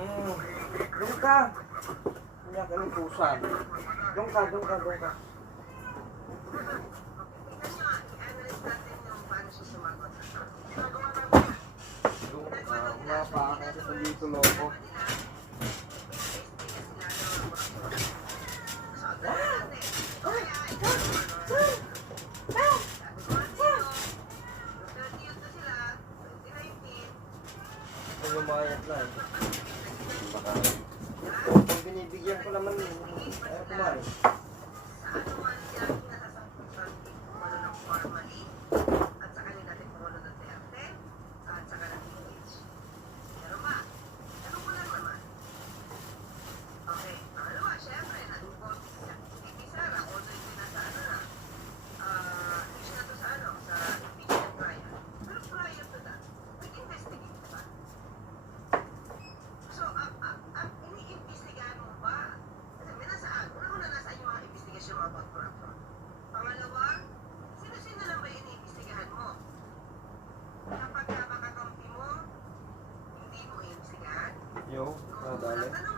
Doon ka. Kanya ka ng pusan. Doon ka. Umapakan sa dito loko. Lumayat na eh. Baka kung binibigyan ko naman ayaw kumain. Yo, nadali.